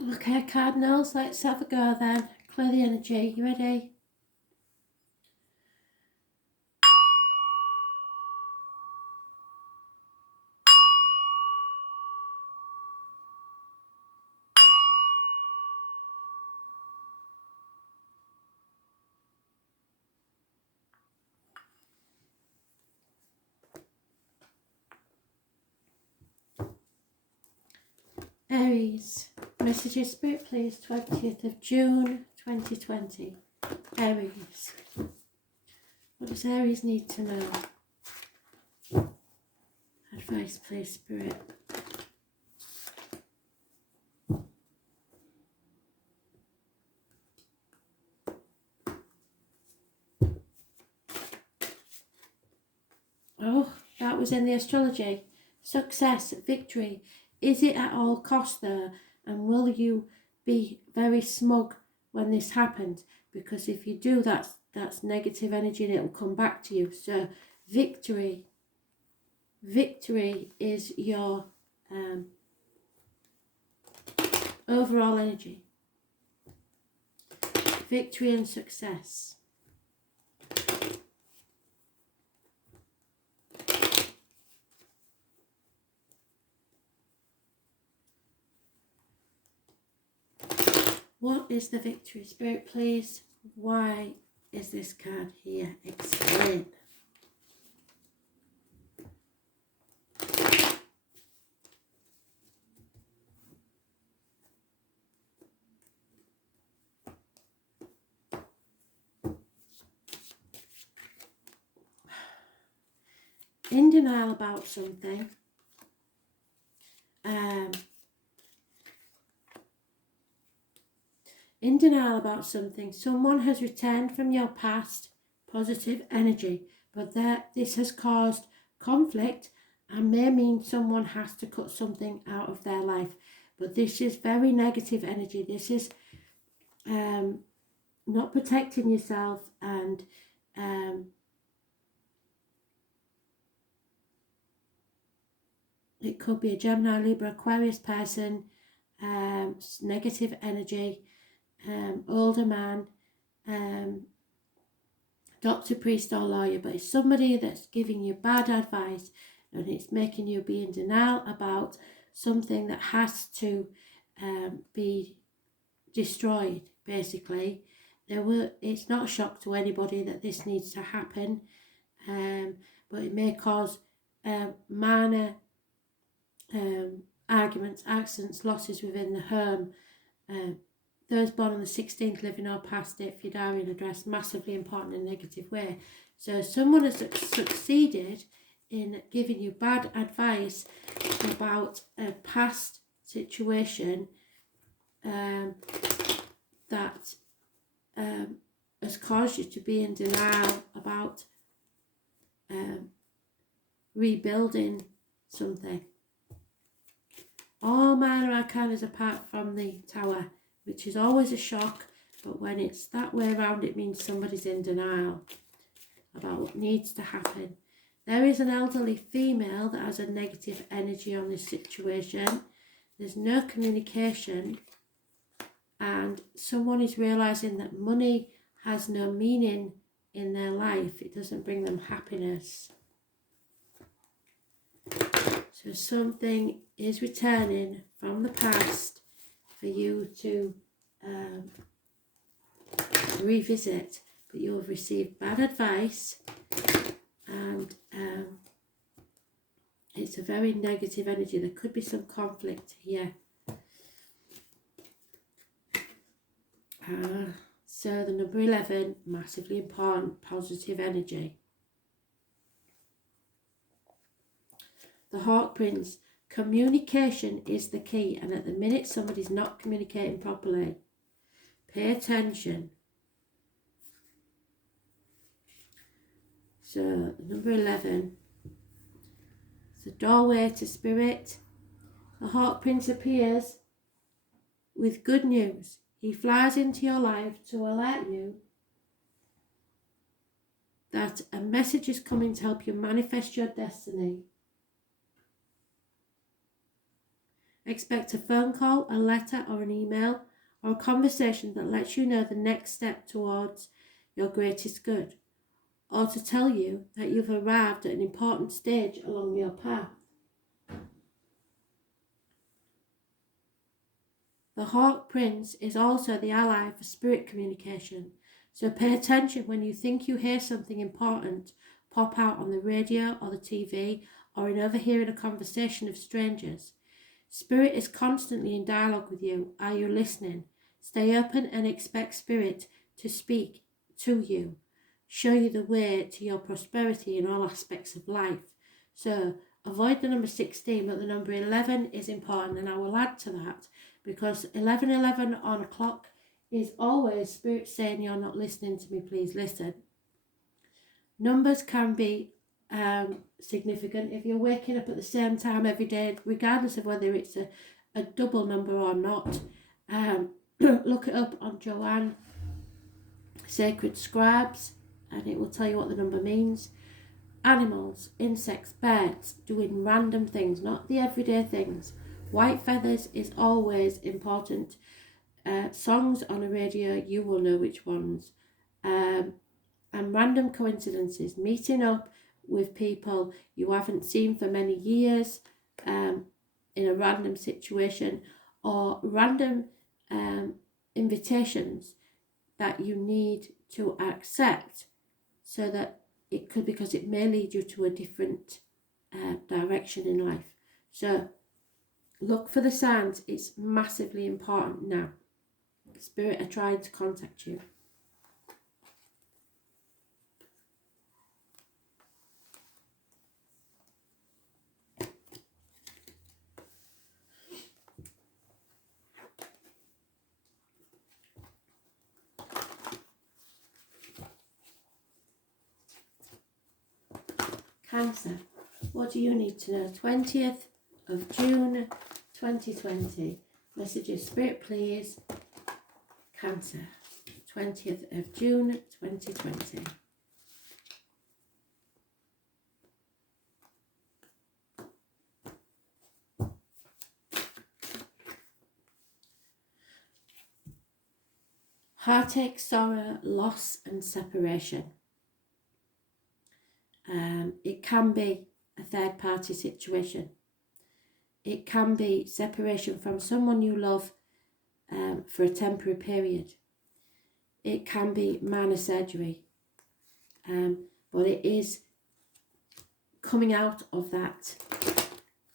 Okay, Cardinals, let's have a go then. Clear the energy. You ready? Aries, messages spirit please, 20th of June 2020. Aries. What does Aries need to know? Advice please, spirit. Oh, that was in the astrology. Success, victory. Is it at all cost there? And will you be very smug when this happens? Because if you do, that's negative energy and it'll come back to you. So victory. Victory is your overall energy. Victory and success. What is the victory? Spirit, please. Why is this card here? Explain. In denial about something. In denial about something. Someone has returned from your past, positive energy, but this has caused conflict and may mean someone has to cut something out of their life. But this is very negative energy. This is not protecting yourself, and it could be a Gemini, Libra, Aquarius person, negative energy, older man, doctor, priest or lawyer, but it's somebody that's giving you bad advice and it's making you be in denial about something that has to be destroyed, basically. It's not a shock to anybody that this needs to happen, but it may cause minor arguments, accidents, losses within the home. Those born on the 16th, living or past it, for your diary and address, massively important in a negative way. So someone has succeeded in giving you bad advice about a past situation that has caused you to be in denial about rebuilding something. All minor arcanas apart from the Tower, which is always a shock, but when it's that way around, it means somebody's in denial about what needs to happen. There is an elderly female that has a negative energy on this situation. There's no communication, and someone is realising that money has no meaning in their life. It doesn't bring them happiness. So something is returning from the past for you to revisit, but you have received bad advice, and it's a very negative energy. There could be some conflict here. So the number 11, massively important, positive energy. The Hawk Prince, communication is the key, and at the minute somebody's not communicating properly. Pay attention. So number 11, it's a doorway to spirit. The Hawk Prince appears with good news. He flies into your life to alert you that a message is coming to help you manifest your destiny. Expect a phone call, a letter or an email, or a conversation that lets you know the next step towards your greatest good, or to tell you that you've arrived at an important stage along your path. The Hawk Prince is also the ally for spirit communication, so pay attention when you think you hear something important pop out on the radio or the TV or in overhearing a conversation of strangers. Spirit is constantly in dialogue with you. Are you listening? Stay open and expect Spirit to speak to you, show you the way to your prosperity in all aspects of life. So avoid the number 16, but the number 11 is important, and I will add to that because 11:11 on a clock is always Spirit saying you're not listening to me, please listen. Numbers can be significant if you're waking up at the same time every day, regardless of whether it's a double number or not. Look it up on Joanne Sacred Scribes and it will tell you what the number means. Animals, insects, birds, doing random things, not the everyday things. White feathers is always important. Songs on a radio, you will know which ones. And random coincidences, meeting up with people you haven't seen for many years in a random situation, or random invitations that you need to accept so that it could, because it may lead you to a different direction in life. So look for the signs. It's massively important now. Spirit are trying to contact you. Cancer, what do you need to know? 20th of June 2020. Messages, Spirit, please. Cancer, 20th of June 2020. Heartache, sorrow, loss and separation. It can be a third party situation. It can be separation from someone you love for a temporary period. It can be minor surgery, but it is coming out of that,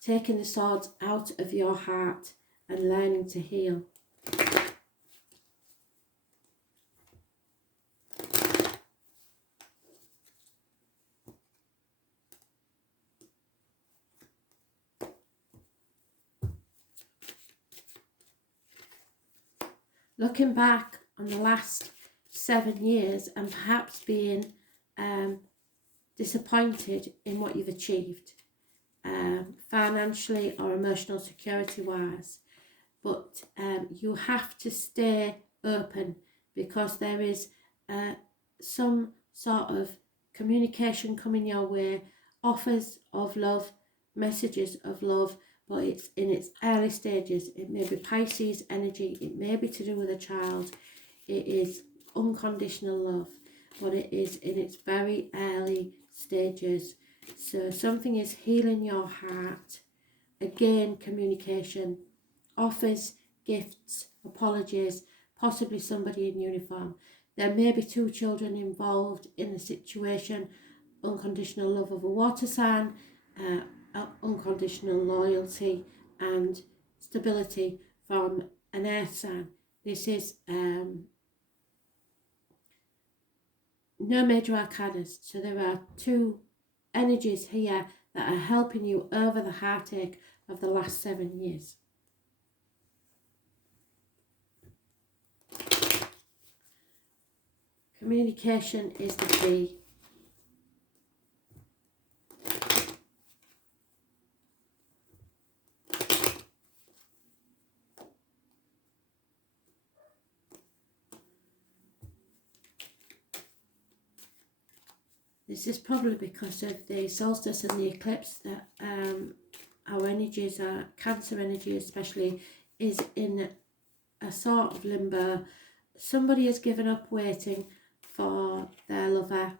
taking the swords out of your heart and learning to heal. Looking back on the last 7 years and perhaps being disappointed in what you've achieved, financially or emotional security wise, but you have to stay open because there is some sort of communication coming your way, offers of love, messages of love, but it's in its early stages. It may be Pisces energy, it may be to do with a child, it is unconditional love, but it is in its very early stages. So something is healing your heart. Again, communication, offers, gifts, apologies, possibly somebody in uniform. There may be 2 children involved in the situation, unconditional love of a water sign, unconditional loyalty and stability from an earth sign. This is no major arcanas, so there are 2 energies here that are helping you over the heartache of the last 7 years. Communication is the key. This is probably because of the solstice and the eclipse that our energies, Cancer energy especially, is in a sort of limbo. Somebody has given up waiting for their lover.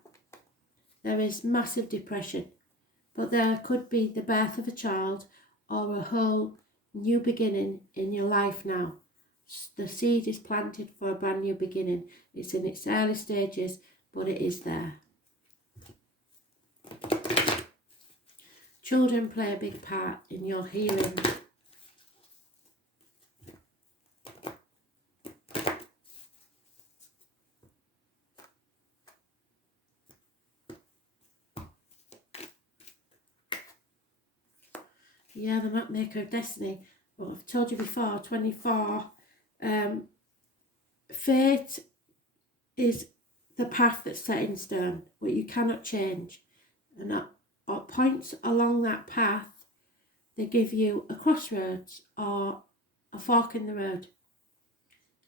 There is massive depression, but there could be the birth of a child or a whole new beginning in your life now. The seed is planted for a brand new beginning. It's in its early stages, but it is there. Children play a big part in your healing. Yeah, the map maker of destiny. Well, I've told you before, 24. Fate is the path that's set in stone, what you cannot change. And at points along that path, they give you a crossroads or a fork in the road.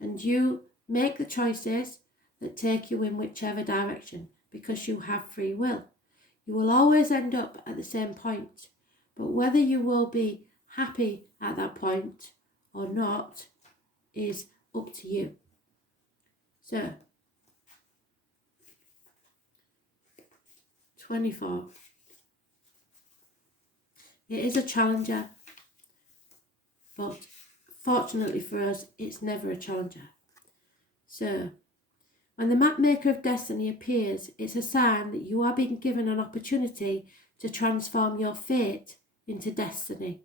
And you make the choices that take you in whichever direction, because you have free will. You will always end up at the same point. But whether you will be happy at that point or not is up to you. So, 24. It is a challenger, but fortunately for us, it's never a challenger. So, when the map maker of destiny appears, it's a sign that you are being given an opportunity to transform your fate into destiny.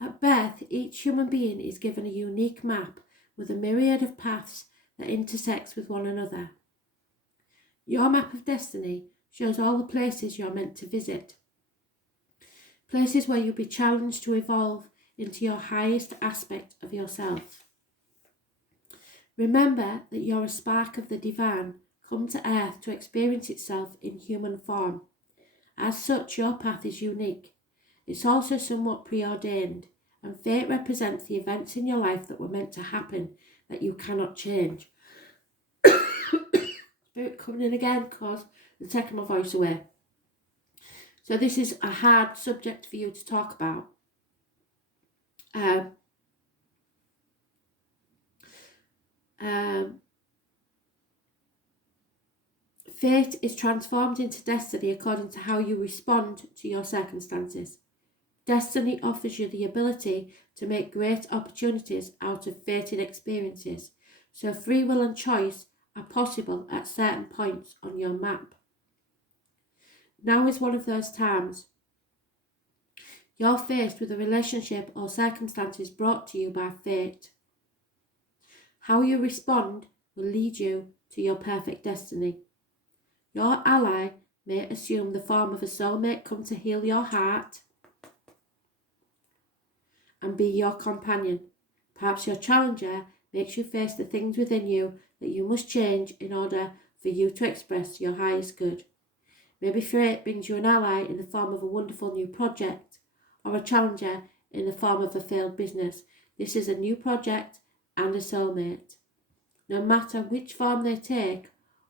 At birth, each human being is given a unique map with a myriad of paths that intersects with one another. Your map of destiny shows all the places you're meant to visit. Places where you'll be challenged to evolve into your highest aspect of yourself. Remember that you're a spark of the divine come to earth to experience itself in human form. As such, your path is unique. It's also somewhat preordained, and fate represents the events in your life that were meant to happen that you cannot change. Spirit coming in again because they're taking my voice away. So this is a hard subject for you to talk about. Fate is transformed into destiny according to how you respond to your circumstances. Destiny offers you the ability to make great opportunities out of fated experiences, so free will and choice are possible at certain points on your map. Now is one of those times. You're faced with a relationship or circumstances brought to you by fate. How you respond will lead you to your perfect destiny. Your ally may assume the form of a soulmate come to heal your heart and be your companion. Perhaps your challenger makes you face the things within you that you must change in order for you to express your highest good. Maybe fate brings you an ally in the form of a wonderful new project, or a challenger in the form of a failed business. This is a new project and a soulmate. No matter which form they take,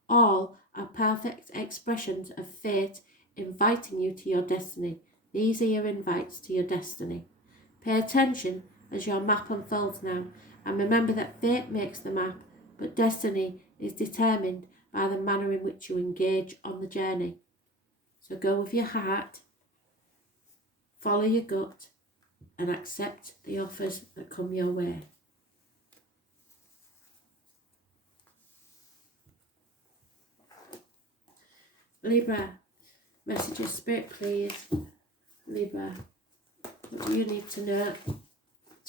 all are perfect expressions of fate inviting you to your destiny. These are your invites to your destiny. Pay attention as your map unfolds now, and remember that fate makes the map, but destiny is determined by the manner in which you engage on the journey. So go with your heart, follow your gut, and accept the offers that come your way. Libra, messages, Spirit, please. Libra, what do you need to know?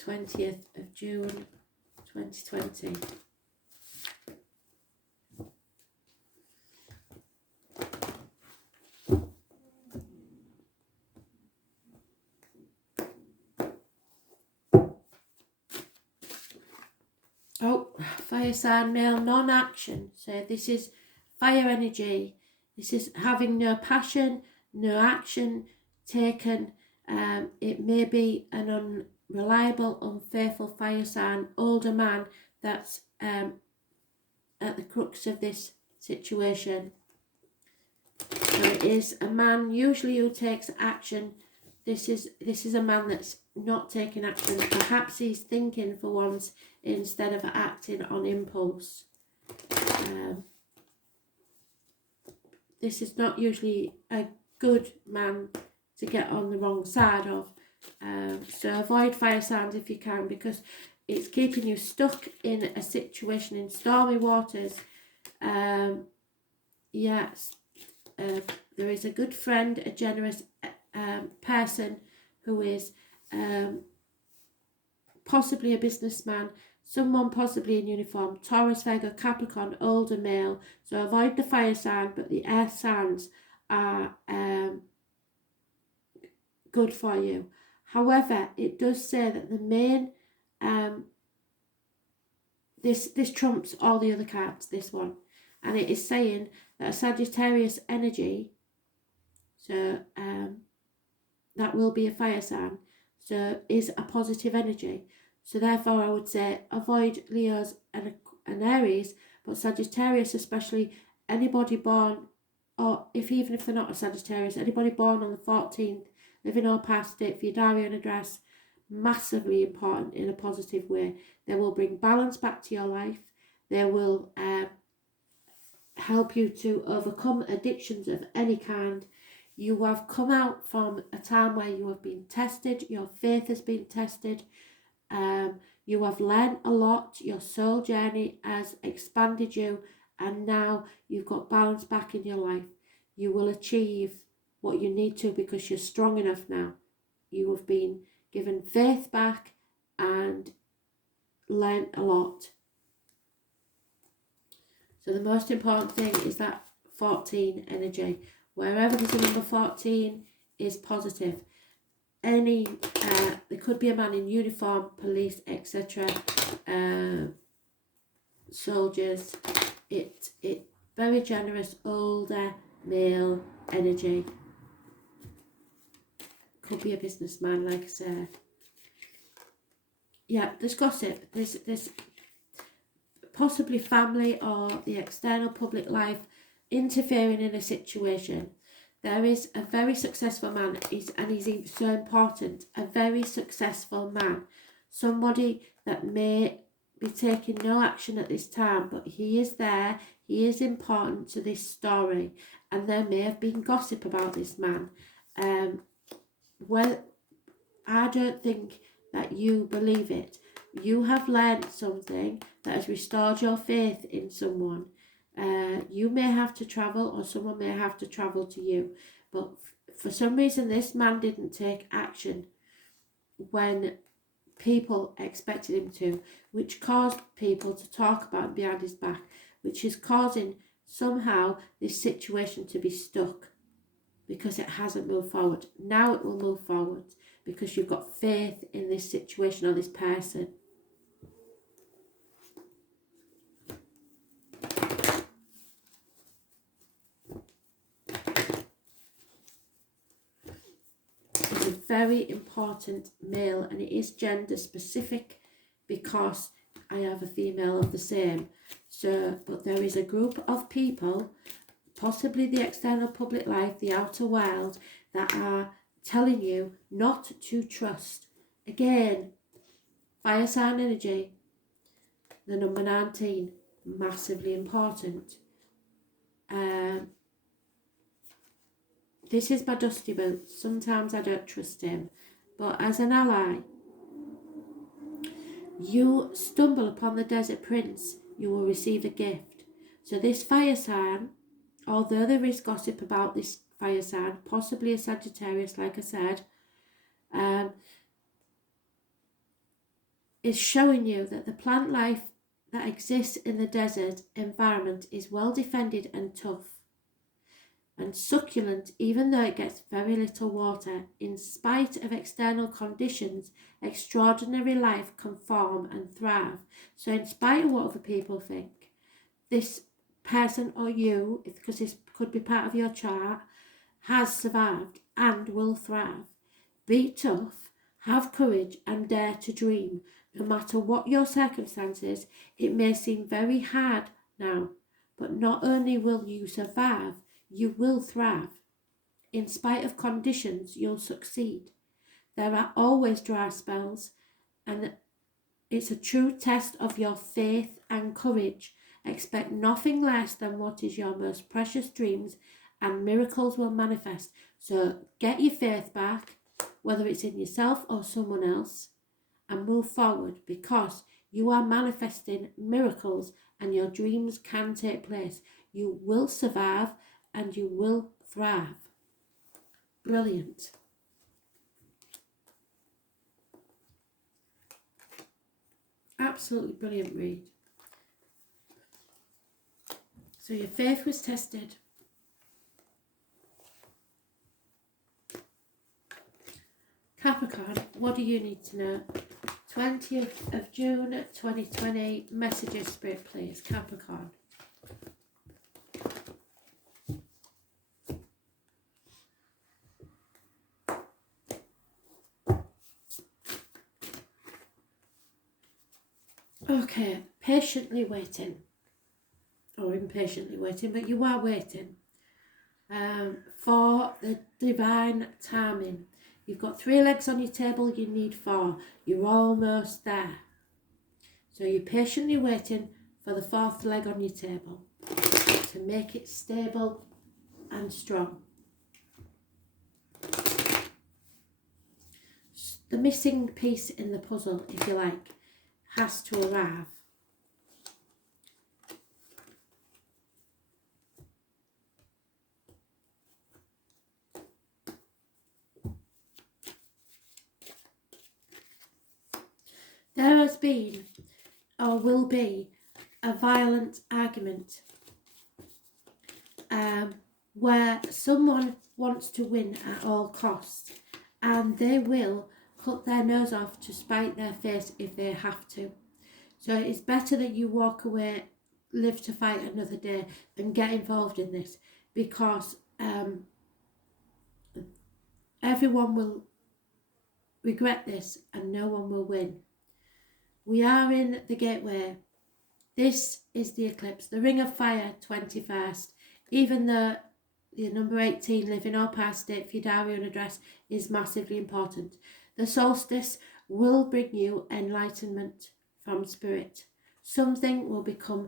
20th of June, 2020. Oh, fire sign, male, non-action. So this is fire energy. This is having no passion, no action taken. It may be an unreliable, unfaithful fire sign, older man that's at the crux of this situation. So it is a man usually who takes action This is a man that's not taking action. Perhaps he's thinking for once instead of acting on impulse. This is not usually a good man to get on the wrong side of. So avoid fire signs if you can, because it's keeping you stuck in a situation in stormy waters. Yes, there is a good friend, a generous person who is possibly a businessman, someone possibly in uniform, Taurus, Virgo, Capricorn, older male. So avoid the fire sign, but the air signs are good for you. However, it does say that the main this trumps all the other cards, this one, and it is saying that a Sagittarius energy, so that will be a fire sign, so is a positive energy. So therefore I would say avoid Leos and Aries, but Sagittarius, especially anybody born, or even if they're not a Sagittarius, anybody born on the 14th, living or past it, for your diary and address, massively important in a positive way. They will bring balance back to your life. They will help you to overcome addictions of any kind. You have come out from a time where you have been tested, your faith has been tested, you have learned a lot, your soul journey has expanded you, and now you've got balance back in your life. You will achieve what you need to because you're strong enough now. You have been given faith back and learned a lot. So the most important thing is that 14 energy. Wherever there's a number 14 is positive. There could be a man in uniform, police, etc. Soldiers. It very generous, older, male energy. Could be a businessman, like I said. Yeah, there's gossip. There's possibly family or the external public life interfering in a situation. There is a very successful man, and he's so important, a very successful man. Somebody that may be taking no action at this time, but he is there, he is important to this story, and there may have been gossip about this man. Well, I don't think that you believe it. You have learned something that has restored your faith in someone. You may have to travel, or someone may have to travel to you, but for some reason this man didn't take action when people expected him to, which caused people to talk about him behind his back, which is causing somehow this situation to be stuck because it hasn't moved forward. Now it will move forward because you've got faith in this situation or this person. It's a very important male, and it is gender specific because I have a female of the same. So, but there is a group of people, possibly the external public life, the outer world, that are telling you not to trust. Again, fire sign energy, the number 19, massively important. This is my dusty boot. Sometimes I don't trust him, but as an ally, you stumble upon the desert prince, you will receive a gift. So this fire sign, although there is gossip about this fire sign, possibly a Sagittarius, like I said, is showing you that the plant life that exists in the desert environment is well defended and tough and succulent, even though it gets very little water. In spite of external conditions, extraordinary life can form and thrive. So in spite of what other people think, this person or you, because this could be part of your chart, has survived and will thrive. Be tough, have courage, and dare to dream. No matter what your circumstances, it may seem very hard now, but not only will you survive, you will thrive. in spite of conditions, you'll succeed. There are always dry spells, and it's a true test of your faith and courage. Expect nothing less than what is your most precious dreams, and miracles will manifest. So get your faith back, whether it's in yourself or someone else, and move forward, because you are manifesting miracles and your dreams can take place. You will survive and you will thrive. Brilliant. Absolutely brilliant read. So your faith was tested. Capricorn, what do you need to know? 20th of June 2020, messages, Spirit, please. Capricorn. Okay, patiently waiting, or impatiently waiting, but you are waiting for the divine timing. You've got 3 legs on your table, you need 4. You're almost there. So you're patiently waiting for the 4th leg on your table to make it stable and strong. The missing piece in the puzzle, if you like, has to arrive. There has been, or will be, a violent argument where someone wants to win at all costs, and they will cut their nose off to spite their face if they have to. So it's better that you walk away, live to fight another day, than get involved in this, because everyone will regret this and no one will win. We are in the gateway. This is the eclipse, the Ring of Fire, 21st. Even though the number 18, living or past date for your diary and address, is massively important. The solstice will bring you enlightenment from Spirit. Something will become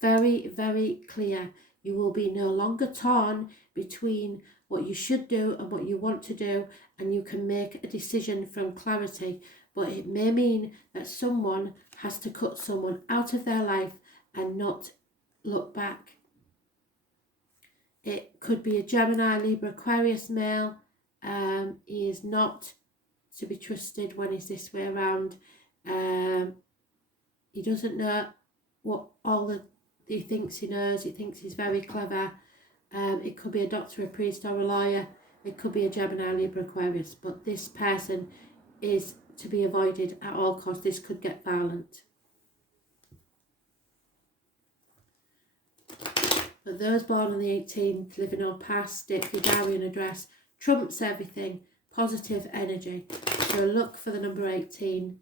very, very clear. You will be no longer torn between what you should do and what you want to do, and you can make a decision from clarity. But it may mean that someone has to cut someone out of their life and not look back. It could be a Gemini, Libra, Aquarius male. He is not to be trusted when he's this way around. He doesn't know what he thinks he knows. He thinks he's very clever. It could be a doctor, a priest, or a lawyer. It could be a Gemini, Libra, Aquarius. But this person is to be avoided at all costs. This could get violent. But those born on the 18th, living on past, date for your diary and address, trumps everything. Positive energy. So look for the number 18,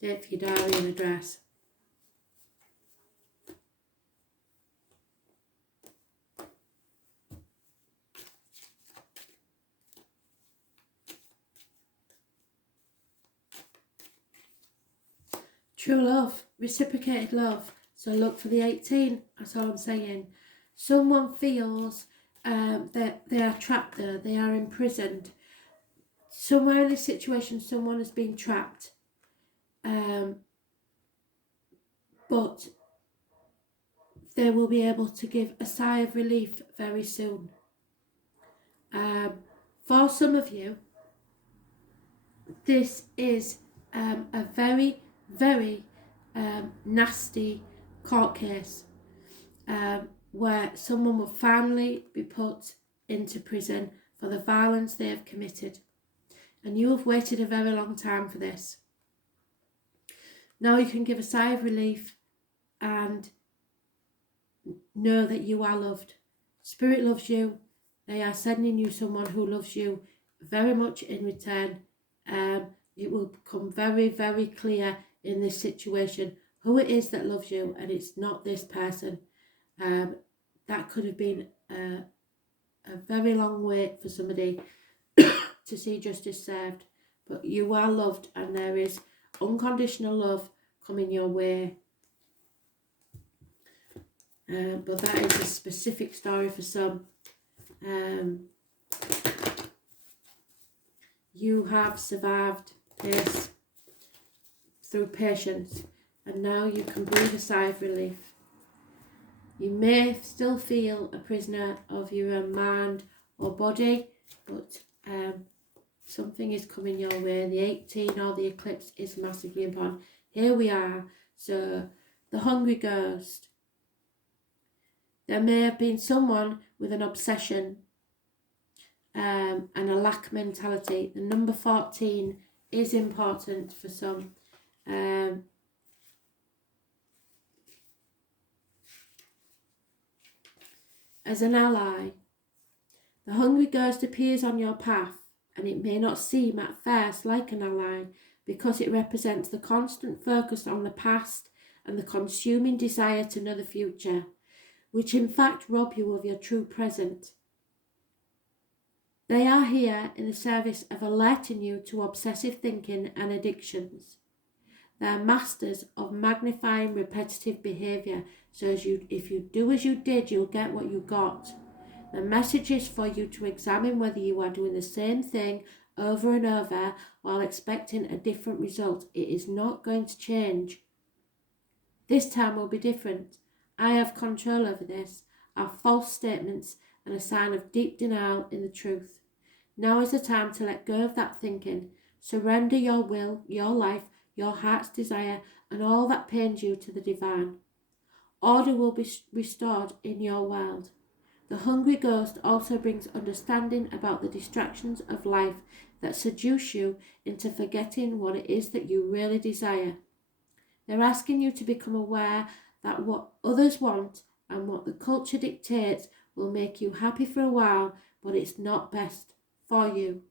date for your diary and address. True love, reciprocated love. So look for the 18, that's all I'm saying. Someone feels that they are trapped there, they are imprisoned. Somewhere in this situation, someone has been trapped. But they will be able to give a sigh of relief very soon. For some of you, this is a very, very nasty court case where someone will finally be put into prison for the violence they have committed. And you have waited a very long time for this. Now you can give a sigh of relief and know that you are loved. Spirit loves you. They are sending you someone who loves you very much in return. It will become very, very clear in this situation who it is that loves you, and it's not this person. That could have been a very long wait for somebody to see justice served. But you are loved, and there is unconditional love coming your way. But that is a specific story for some. You have survived this through patience, and now you can breathe a sigh of relief. You may still feel a prisoner of your own mind or body, but something is coming your way. The 18 or the eclipse is massively important. Here we are. So the hungry ghost. There may have been someone with an obsession and a lack mentality. The number 14 is important for some. As an ally, the hungry ghost appears on your path, and it may not seem at first like an ally because it represents the constant focus on the past and the consuming desire to know the future, which in fact rob you of your true present. They are here in the service of alerting you to obsessive thinking and addictions. They are masters of magnifying repetitive behaviour, so if you do as you did, you'll get what you got. The message is for you to examine whether you are doing the same thing over and over while expecting a different result. It is not going to change. This time will be different. I have control over this. Are false statements and a sign of deep denial in the truth. Now is the time to let go of that thinking. Surrender your will, your life, your heart's desire, and all that pains you to the divine. Order will be restored in your world. The hungry ghost also brings understanding about the distractions of life that seduce you into forgetting what it is that you really desire. They're asking you to become aware that what others want and what the culture dictates will make you happy for a while, but it's not best for you.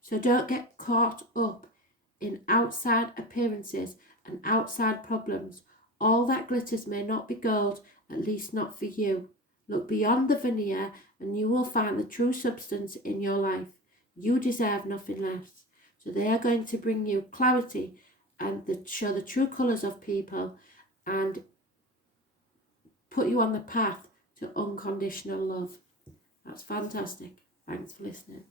So don't get caught up in outside appearances and outside problems. All that glitters may not be gold, at least not for you. Look beyond the veneer and you will find the true substance in your life. You deserve nothing less. So they are going to bring you clarity and show the true colours of people and put you on the path to unconditional love. That's fantastic. Thanks for listening.